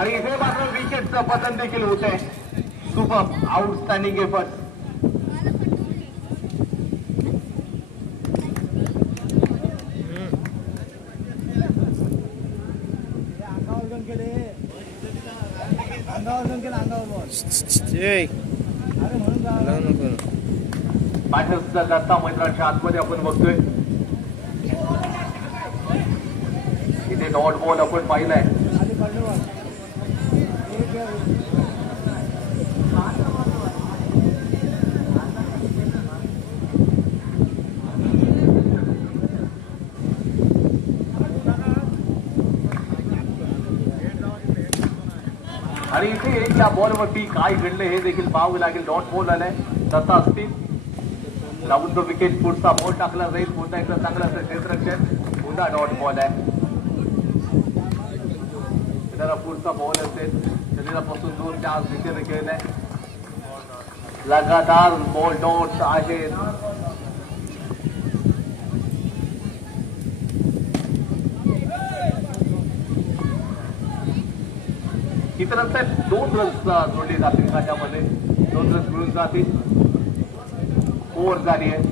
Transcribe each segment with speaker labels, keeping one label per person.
Speaker 1: आणि इथे मात्र विकेटचं पतन देखील होत आहे. सुपर आउटस्टँडिंग एफर्ट बॅटर्सचा दत्ता मैदानाच्या आतमध्ये आपण बघतोय. इथे डॉट बॉल आपण पाहिलाय
Speaker 2: आधी पडले बॉल एक
Speaker 1: आणि इथे या बॉलवरती काय घडलं हे देखील पाहावं लागेल. डॉट बॉल आलाय. तसा असतील. लावून तो विकेट पुढचा बॉल टाकला जाईल. पुन्हा एकदा चांगलं असं क्षेत्ररक्षण पुन्हा डॉट बॉल आहे. पुढचा बॉल असेल. शरीरापासून दोन चार विकेट खेळलाय लगातार बॉल डॉट आहेत. इतरंतर दोन रन्स जोडले जातील त्याच्यामध्ये. दोन रन्स मिळून जातील. ओव्हर झाली आहे.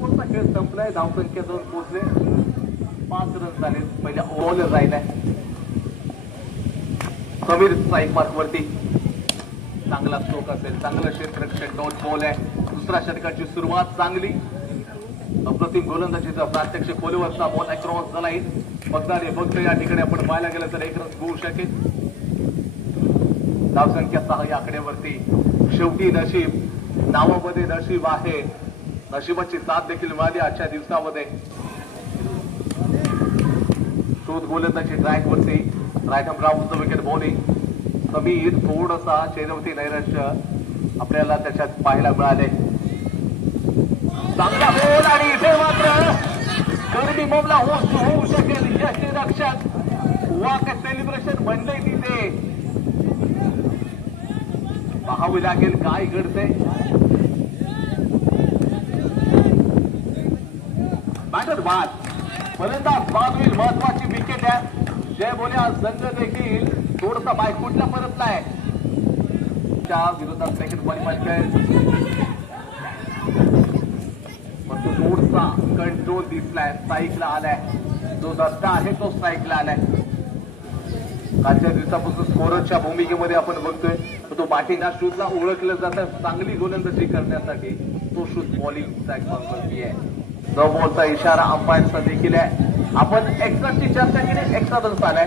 Speaker 1: पूर्ण खेळ संपलाय. धावसंख्या दोन पोहोचले. पाच रन झाले. पहिल्या ओव्हर राहिलाय. समीर स्ट्राईक मार्क वरती. चांगला स्ट्रोक असेल चांगलं क्षेत्र डॉट बॉल आहे दुसऱ्या षटकाची सुरुवात चांगली. अप्रतिम गोलंदाजीचा प्रात्यक्ष खोलीवरचा बॉल अक्रॉस झाला बघणारे फक्त या ठिकाणी आपण पाहायला गेलं तर एक रन होऊ शकेल धावसंख्या सहा या आकड्यावरती. शेवटी नशीब नावामध्ये नशीब आहे. नशिबाची साथ देखील मिळाली आजच्या दिवसामध्ये. शोध गोलंदाजी ट्रॅक वरती. रायटम राऊंडचं विकेट बॉलिंग समीर थोडसा चेहऱ्यावरती नैराश्य आपल्याला त्याच्यात पाहायला मिळाले. चांगला बोल आणि इथे मात्र गर्दी मोबला होऊ होऊ शकेल यश रक्षक वाक सेलिब्रेशन बनलंय तिथे. पाहावे लागेल काय घडते बॅटर बाद. फलंदाज बाद होईल महत्वाची जय बोल्या संघ देखील थोडसा बायकुटला नाही. त्या विरोधात सेकंड क्वालिफाय तो थोडसा कंट्रोल दिसलाय स्ट्राईकला आलाय. जो दस्ता आहे तो स्ट्राईकला आलाय. कालच्या दिवसापासून स्कोररच्या भूमिकेमध्ये आपण बघतोय तो बाटीना शूजला ओळखलं जातं. चांगली गोलंदाजी करण्यासाठी तो शूज बॉलिंगचा एक आहे. न बॉलचा इशारा अंपायरचा देखील आहे. आपण एक्स्ट्राची चर्चा केली एक्स्ट्रा दोन आलाय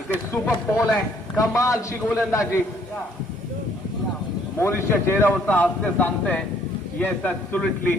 Speaker 1: इथे सुपर पोल आहे. कमालची गोलंदाजी मोरिसच्या चेहऱ्यावरचा हास्य सांगते. येस ऍब्सुलिटली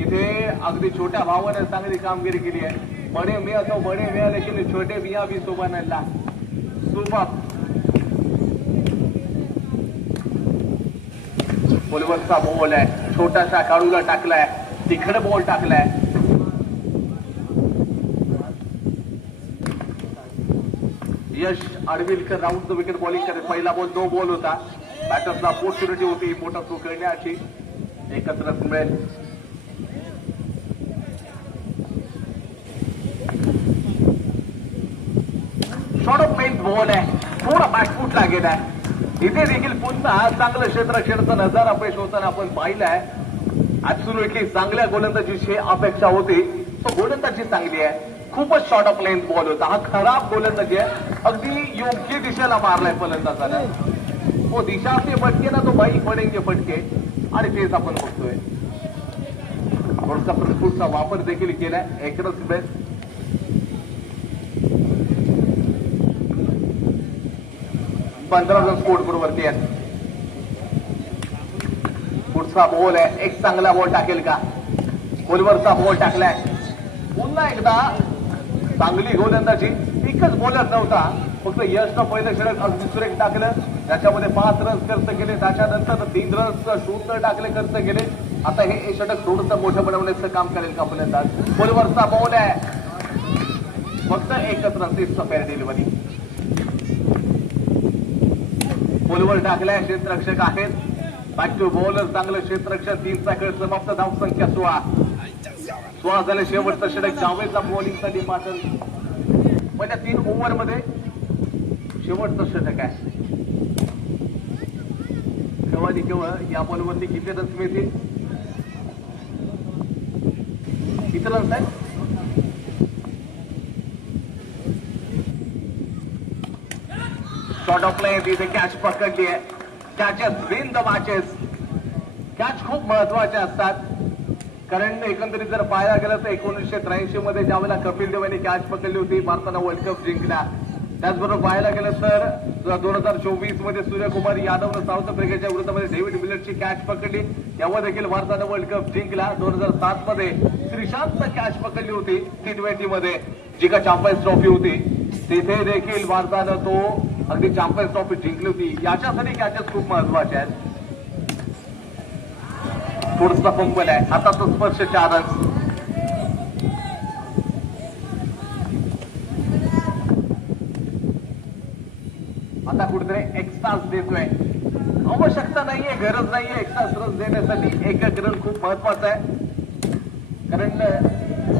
Speaker 1: इथे अगदी छोट्या भावाने चांगली कामगिरी केली आहे. बडे मिया तो बडे मिया की छोटे मिया भी सुबह सुपर बोलवरचा बॉल आहे. छोटासा काळूला टाकलाय. तिखड बॉल टाकलाय. Yash Adwilkar round wicket bowling करे पहिला बॉल दो बॉल होता. बॅटर्सला ऑपॉर्च्युनिटी होती. मोठा तो करण्याची एकत्र मिळेल. शॉर्ट ऑफ मेन बॉल आहे. थोडा बॅकफूटला गेलाय. इथे देखील पुन्हा चांगलं क्षेत्ररक्षणाचा नजारा अपयश होताना आपण पाहिलाय. ऍब्सुलेटली चांगल्या गोलंदाजीची अपेक्षा होती. तो गोलंदाजी चांगली आहे. खूपच शॉर्ट ऑफ लेंथ बॉल होता. हा खराब गोलंदाजी आहे. अगदी योग्य दिशेला मारलाय फलंदाजाने. हो दिशा असते फटके ना तो बाई पडेंगे फटके आणि तेच आपण बघतोय. थोडासा प्रतिकूलचा वापर देखील केलाय. एकरच बेस्ट पंधरा जण स्पोर्ट वरती आहेत. पुढचा बॉल आहे. एक चांगला बॉल टाकेल का? बोलवरचा बॉल टाकलाय. पुन्हा एकदा चांगली गोलंदाजी. एकच बोलत नव्हता. फक्त यशनं पहिलं षटक अगदी सुरेख टाकलं. त्याच्यामध्ये पाच रन्स खर्च केले. त्याच्यानंतर तीन रन्स शून्य टाकले खर्च केले. आता हे षटक थोडंसं मोठं बनवण्याचं काम करेल का फलंदाज? बोलवरचा बॉल आहे. फक्त एकच रन फेअर डिलिव्हरी बॉलवर टाकलाय क्षेत्ररक्षक आहेत. बॅक बॉलर चांगलं क्षेत्ररक्षक तीनचा खेळ समाप्त धावसंख्या सोळा. सोळा झाले शेवटचा षटक जावेदला बॉलिंगसाठी पाठल. पहिल्या तीन ओव्हरमध्ये शेवटचं षटक आहे. केव्हा आणि केव्हा या बॉलवरती किती रन्स मिळतील? किती रन्स आहेत? शॉर्ट ऑफ प्ले तिथे कॅच पकडली आहे catches win the matches catch खूप महत्त्वाचे असतात. कारण एकंदरीत जर पाहायला गेलं तर एकोणीसशे त्र्याऐंशी मध्ये ज्यावेळेला कपिल देव यांनी कॅच पकडली होती भारतानं वर्ल्ड कप जिंकला. त्याचबरोबर पाहायला गेलं तर दोन हजार चोवीसमध्ये सूर्यकुमार यादवनं साऊथ आफ्रिकेच्या विरोधामध्ये डेव्हिड मिलरची कॅच पकडली. तेव्हा देखील भारतानं वर्ल्ड कप जिंकला. दोन हजार सात मध्ये श्रीशांत कॅच पकडली होती टी ट्वेंटी मध्ये जी का चॅम्पियन्स ट्रॉफी होती. तिथे देखील भारतानं तो अगदी चॅम्पियन्स ट्रॉफी जिंकली होती. याच्यासाठी कॅचेस खूप महत्त्वाचे आहेत. थोडसा पंपल आहे. हाताचा स्पर्श चार आता कुठेतरी एक्स्ट्रास देतोय. आवश्यकता नाहीये गरज नाहीये एक्स्ट्रास रन देण्यासाठी. एक एक रन खूप महत्त्वाचा आहे. कारण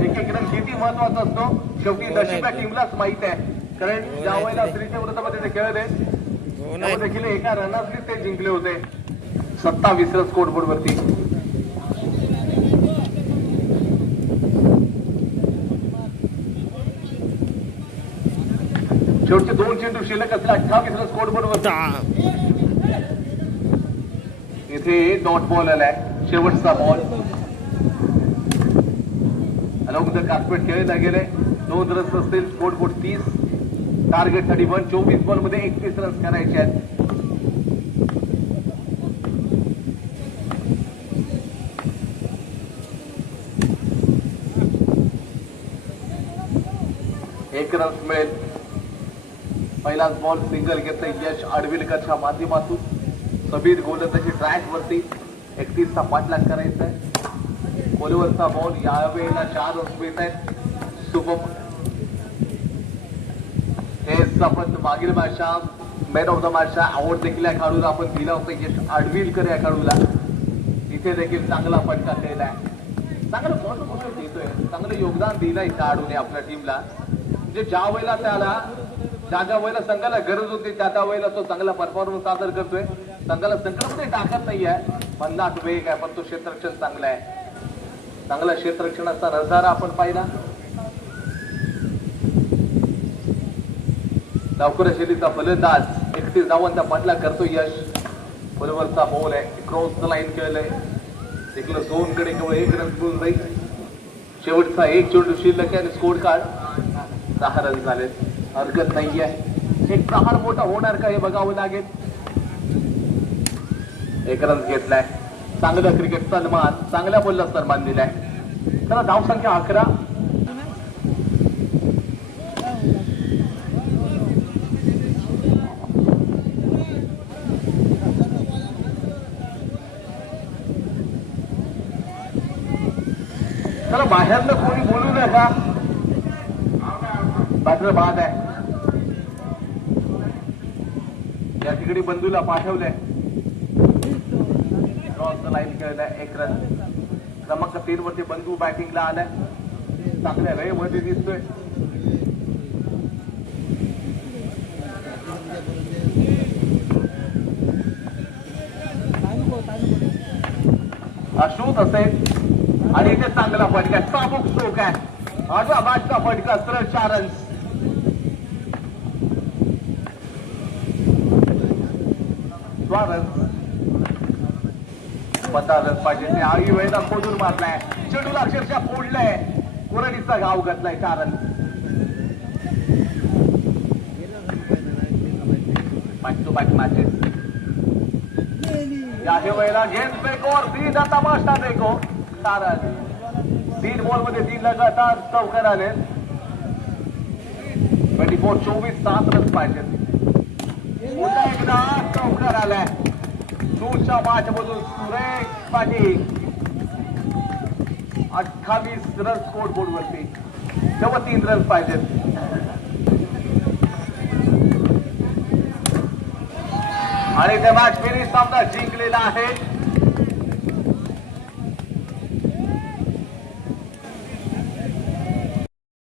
Speaker 1: एक एक रन किती महत्त्वाचा असतो? शेवटी नशिबा टीमलाच माहीत आहे. कारण ज्या वेळेला श्रीच्या विरोधामध्ये ते खेळले तेव्हा देखील एका रनातलीच ते जिंकले होते. सत्तावीस रन स्कोरबोर्ड वरती. शेवटचे दोन चेंडू शिल्लक असले अठ्ठावीस रन स्कोरबोर्ड वरती. इथे डॉट बॉल आलाय शेवटचा बॉल. अलॉंग द कार्पेट खेळला गेले दोन रन्स असतील स्कोर बोर्ड तीस. टार्गेटसाठी वन चोवीस बॉलमध्ये एकतीस रन्स करायचे आहेत. एक रन्स मिळेल. पहिलाच बॉल सिंगल घेतलं यश आडविलकरच्या माध्यमातून. सबीर गोलंदाजी ट्रॅक वरती एकतीसचा पाठलाग करायचा आहे. कोलवरचा बॉल यावेळेला चार रन्स मिळत आहेत. शुभम हेच आपण मागील मॅचच्या मॅन ऑफ द मॅचचा अवॉर्ड देखील या खेळाडूला आपण दिला होता. यश आडविलकर या खेळाडूला. इथे देखील चांगला फटका केलेला आहे चांगलं कॉन्ट्रिब्युशन देतोय. चांगलं योगदान दिलं आहे खेळाडूने आपल्या टीमला म्हणजे ज्या वेळेला त्याला ज्या ज्या वेळेला संघाला गरज होती त्या त्या वेळेला तो चांगला परफॉर्मन्स सादर करतोय. संघाला संकटामध्ये टाकत नाही आहे भन्नाट वेग आहे पण तो क्षेत्ररक्षण चांगला आहे. चांगला क्षेत्ररक्षणाचा नजारा आपण पाहिला. लवकर शैलीचा फलंदाज एकतीस धावांचा पाठला करतो यश. बरोबरचा बॉल आहे. क्रॉस लाईन केलंय तिकडं दोन कडे केवळ एक रन मिळून जाईल. शेवटचा एक चेंडू शिल्लक आहे आणि स्कोर कार्ड सहा रन झालेत. हरकत नाही आहे एक प्रहार मोठा होणार का हे बघावं लागेल. एक रन घेतलाय. चांगलं क्रिकेट सन्मान. चांगल्या बोलला सन्मान दिलाय. त्याला धावसंख्या अकरा. त्याला बाहेरनं कोणी बोलू नका मात्र बाद आहे. या ठिकाणी बंधूला पाठवलंय. क्रॉस लाईन खेळलाय एक रन क्रमांक तीन वरती बंधू बॅटिंगला आलाय. चांगल्या रे मध्ये दिसतोय. अशोक असेल. आणि इथे चांगला फटका आहे. चाबूक स्ट्रोक आहे. आठवा बॅटचा फटका सरळ चार रन्स पता रन पाहिजे. ते आई वेळेला खोदून मारलाय. चेडूला अक्षरशः फोडलाय. कोरडीचा गाव घातलाय चार runs back to back matches याही वेळेला गेंद बेको और सीधा तमाशा बेको चार आले तीन बॉलमध्ये तीन लगातार चौकार आले ट्वेंटी फोर चोवीस सात रन पाहिजे. पुन्हा एकदा चौकार आलाय दूरच्या मॅच मधून सुरेश पाटील अठ्ठावीस रन स्कोर बोर्ड वरती. तेव्हा तीन रन पाहिजेत. आणि ते मॅच फिनिश सामना जिंकलेला आहे.